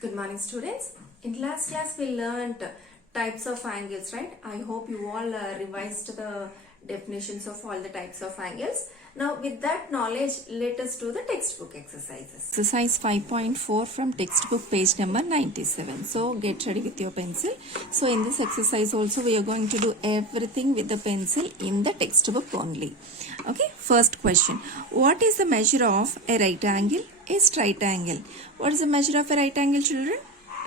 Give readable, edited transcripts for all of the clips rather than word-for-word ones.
Good morning, students. In last class we learned types of angles, right? I hope you all revised the definitions of all the types of angles. Now with that knowledge, let us do the textbook exercises. Exercise 5.4 from textbook page number 97. So get ready with your pencil. So in this exercise also we are going to do everything with the pencil in the textbook only. Okay, first question. What is the measure of a right angle? A straight angle. What is the measure of a right angle, children?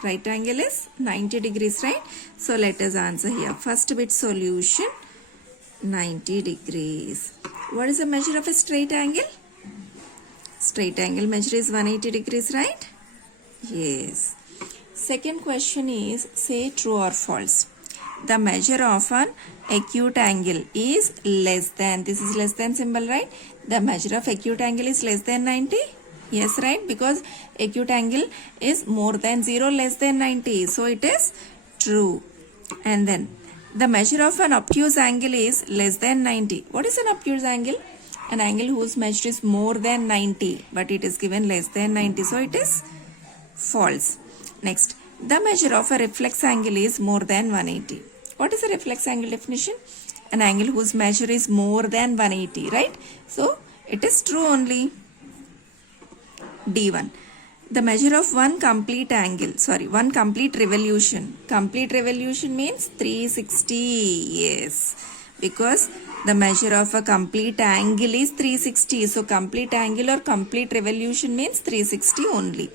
Right angle is 90 degrees, right? So let us answer here. First bit solution, 90 degrees. What is the measure of a straight angle? Straight angle measure is 180 degrees, right? Yes. Second question is, say true or false. The measure of an acute angle is less than, this is less than symbol, right? The measure of acute angle is less than 90. Yes, right? Because acute angle is more than 0, less than 90. So it is true. And then the measure of an obtuse angle is less than 90. What is an obtuse angle? An angle whose measure is more than 90, but it is given less than 90. So it is false. Next, the measure of a reflex angle is more than 180. What is a reflex angle definition? An angle whose measure is more than 180, right? So it is true only. D1. The measure of one complete revolution. Complete revolution means 360. Yes. Because the measure of a complete angle is 360. So complete angle or complete revolution means 360 only.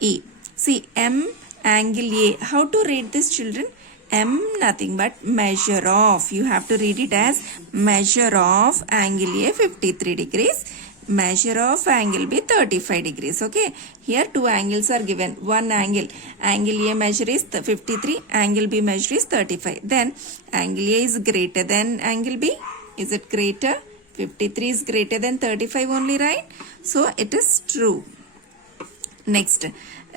E. See, M angle A. How to read this, children? M nothing but measure of. You have to read it as measure of angle A 53 degrees. Measure of angle B 35 degrees. Okay. Here two angles are given. One angle. Angle A measure is 53. Angle B measure is 35. Then angle A is greater than angle B. Is it greater? 53 is greater than 35 only, right? So it is true. Next,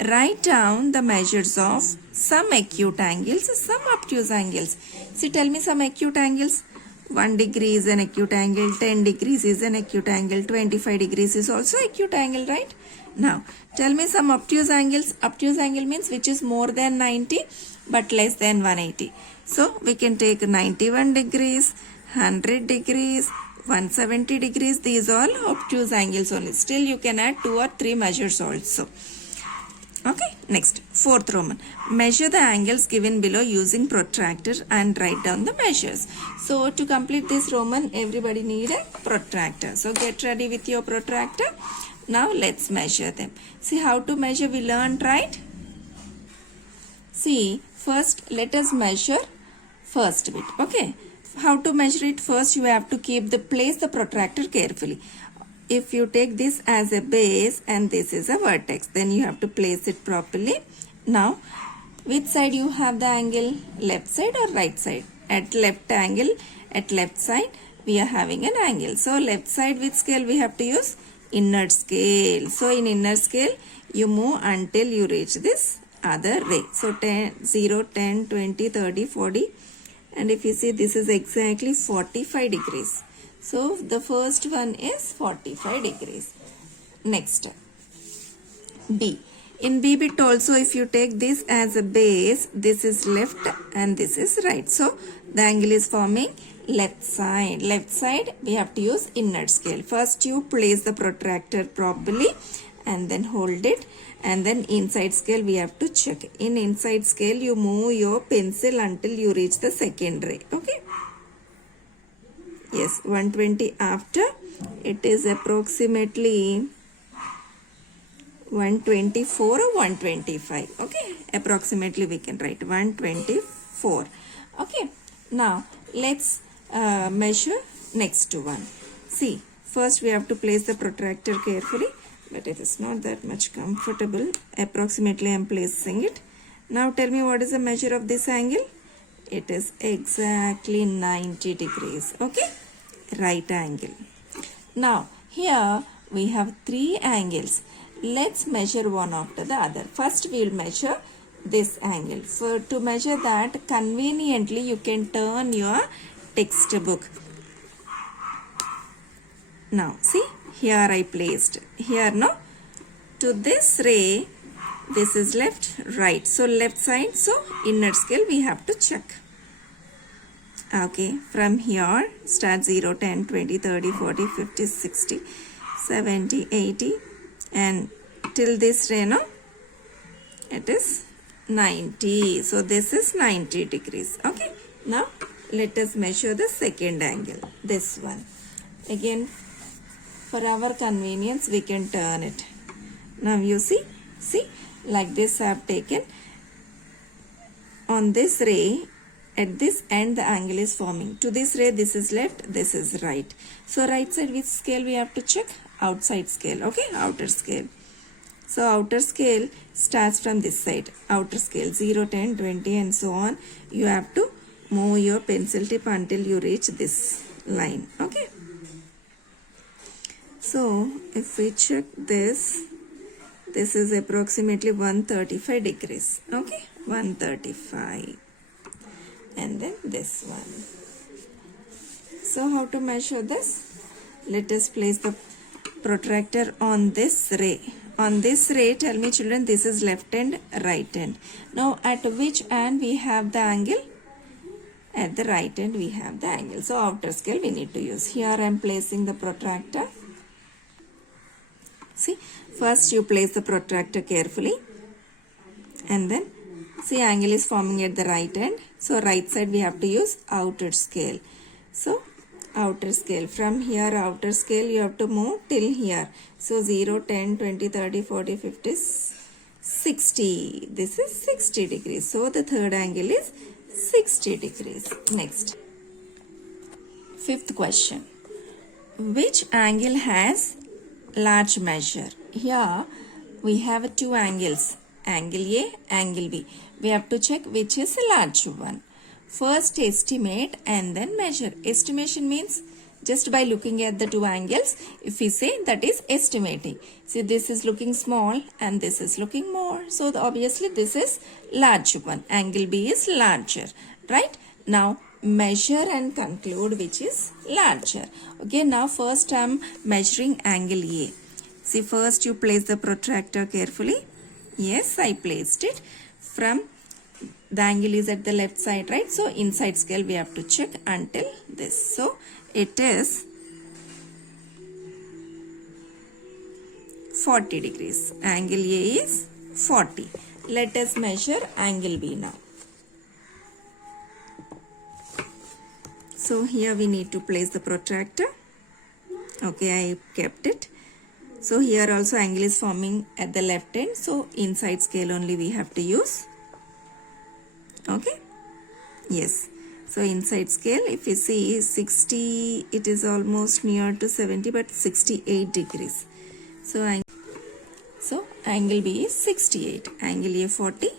write down the measures of some acute angles, some obtuse angles. See, tell me some acute angles. 1 degree is an acute angle, 10 degrees is an acute angle, 25 degrees is also acute angle, right? Now, tell me some obtuse angles. Obtuse angle means which is more than 90 but less than 180. So, we can take 91 degrees, 100 degrees, 170 degrees. These all obtuse angles only. Still, you can add 2 or 3 measures also. Okay, next, fourth Roman. Measure the angles given below using protractor and write down the measures. So, to complete this Roman, everybody need a protractor. So, get ready with your protractor. Now, let's measure them. See how to measure we learned, right? See, first let us measure first bit. Okay, how to measure it? First, you have to place the protractor carefully. If you take this as a base and this is a vertex, then you have to place it properly. Now, which side you have the angle? Left side or right side? At left angle, at left side, we are having an angle. So, left side, which scale we have to use? Inner scale. So, in inner scale, you move until you reach this other ray. So, 10, 0, 10, 20, 30, 40. And if you see, this is exactly 45 degrees. So, the first one is 45 degrees. Next, B. In B bit also, if you take this as a base, this is left and this is right. So, the angle is forming left side. Left side, we have to use inner scale. First, you place the protractor properly and then hold it. And then inside scale, we have to check. In inside scale, you move your pencil until you reach the second ray. Okay. Yes, 120 after, it is approximately 124 or 125. Okay, approximately we can write 124. Okay, now let's measure next to one. See, first we have to place the protractor carefully, but it is not that much comfortable. Approximately I am placing it. Now tell me what is the measure of this angle? It is exactly 90 degrees. Okay, right angle. Now, here we have 3 angles. Let's measure one after the other. First, we will measure this angle. To measure that, conveniently, you can turn your textbook. Now, see, here I placed. Here, no? To this ray, this is left, right. So left side, so inner scale we have to check. Okay, from here start 0, 10, 20, 30, 40, 50, 60, 70, 80 and till this ray, no? It is 90. So this is 90 degrees. Okay, now let us measure the second angle, this one. Again, for our convenience we can turn it. Now you see like this I have taken. On this ray, at this end the angle is forming. To this ray, this is left, this is right. So right side, which scale we have to check? Outside scale. Okay, outer scale. So outer scale starts from this side. Outer scale 0, 10, 20 and so on. You have to move your pencil tip until you reach this line. Okay. So if we check this is approximately 135 degrees. Okay, 135. And then this one. So how to measure this? Let us place the protractor on this ray. On this ray, tell me children, this is left end, right end. Now at which end we have the angle? At the right end we have the angle. So outer scale we need to use. Here I am placing the protractor. See, first you place the protractor carefully and then see angle is forming at the right end. So right side we have to use outer scale. So outer scale, from here outer scale you have to move till here. So 0, 10, 20, 30, 40, 50, 60. This is 60 degrees. So the third angle is 60 degrees. Next. Fifth question. Which angle has large measure? Here we have two angles, angle A, angle B. We have to check which is a large one. First estimate and then measure. Estimation means just by looking at the two angles, if we say that is estimating. See, this is looking small and this is looking more. So obviously this is large one. Angle B is larger, right? Now measure and conclude which is larger. Okay, now first I am measuring angle A. See, first you place the protractor carefully. Yes, I placed it. From the angle is at the left side, right? So inside scale we have to check until this. So it is 40 degrees. Angle A is 40. Let us measure angle B now. So here we need to place the protractor. Okay, I kept it. So here also angle is forming at the left end. So inside scale only we have to use. Okay. Yes. So inside scale, if you see 60, it is almost near to 70, but 68 degrees. So angle B is 68. Angle A 40.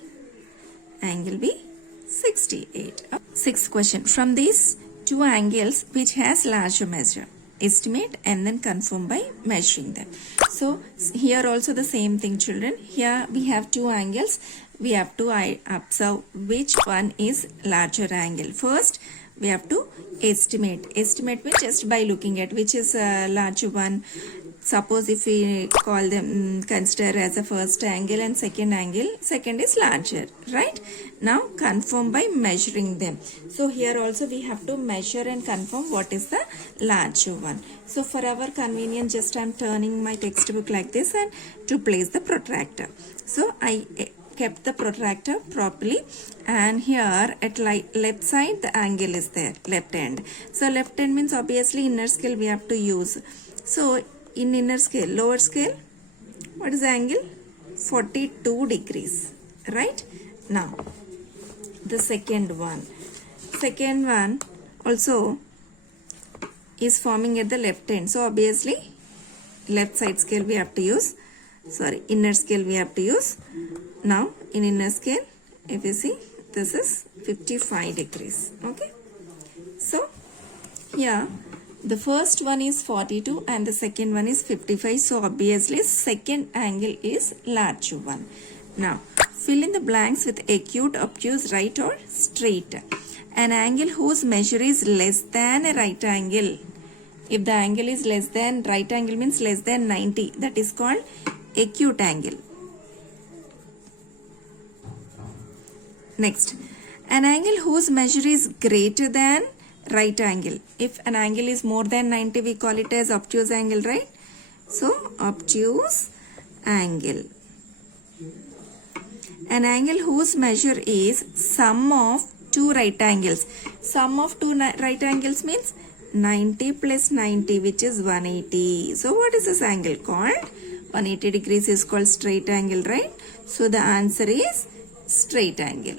Angle B 68. Sixth question. From these two angles, which has larger measure? Estimate and then confirm by measuring them. So here also the same thing, children. Here we have two angles. We have to observe which one is larger angle. First we have to estimate. Estimate means just by looking at which is a larger one. Suppose if we call them, consider as a first angle and second angle, second is larger, right? Now confirm by measuring them. So here also we have to measure and confirm what is the larger one. So for our convenience, just I am turning my textbook like this and to place the protractor. So I kept the protractor properly, and here at left side the angle is there, left end. So left end means obviously inner scale we have to use. So in inner scale, lower scale, what is the angle? 42 degrees, right? Now the second one also is forming at the left end. So obviously left side scale we have to use, inner scale we have to use. Now in inner scale, if you see, this is 55 degrees. Okay. So here the first one is 42 and the second one is 55. So obviously second angle is large one. Now fill in the blanks with acute, obtuse, right or straight. An angle whose measure is less than a right angle. If the angle is less than, right angle means less than 90, that is called acute angle. Next, an angle whose measure is greater than right angle. If an angle is more than 90, we call it as obtuse angle, right? So, obtuse angle. An angle whose measure is sum of two right angles. Sum of two right angles means 90 plus 90, which is 180. So, what is this angle called? 180 degrees is called straight angle, right? So, the answer is straight angle.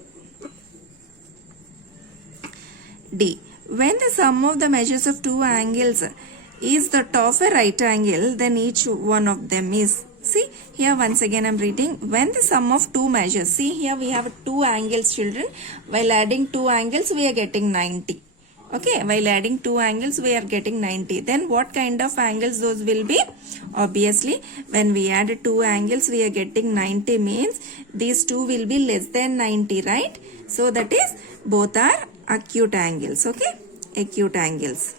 D. When the sum of the measures of two angles is that of a right angle, then each one of them is, see here once again I am reading, when the sum of two measures, see here we have two angles, children. While adding two angles we are getting 90. Okay, while adding two angles we are getting 90. Then what kind of angles those will be? Obviously, when we add two angles we are getting 90 means these two will be less than 90, right? So that is both are acute angles, okay? Acute angles.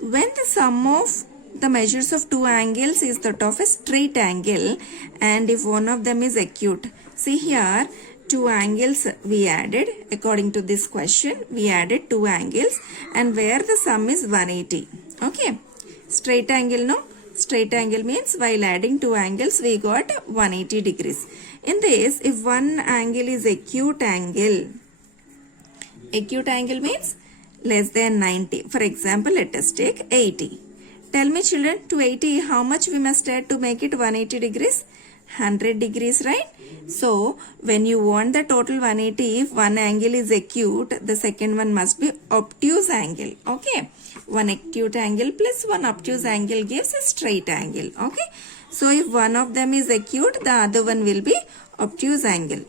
When the sum of the measures of two angles is that of a straight angle, and if one of them is acute, see here two angles we added. According to this question, we added two angles, and where the sum is 180. Okay, straight angle, no? Straight angle means while adding two angles we got 180 degrees. In this, if one angle is acute angle means less than 90. For example, let us take 80. Tell me children, to 80 how much we must add to make it 180 degrees? 100 degrees, right? So, when you want the total 180, if one angle is acute, the second one must be obtuse angle. Okay. One acute angle plus one obtuse angle gives a straight angle. Okay. So, if one of them is acute, the other one will be obtuse angle.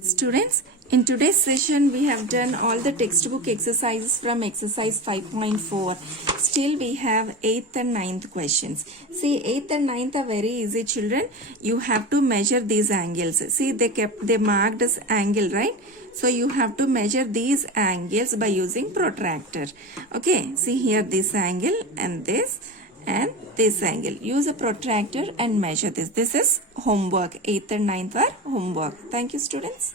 Students, in today's session we have done all the textbook exercises from exercise 5.4. Still we have 8th and 9th questions. See, 8th and 9th are very easy, children. You have to measure these angles. See, they marked as angle, right? So you have to measure these angles by using protractor. Okay, see here this angle and this angle. Use a protractor and measure this. This is homework. 8th and 9th are homework. Thank you, students.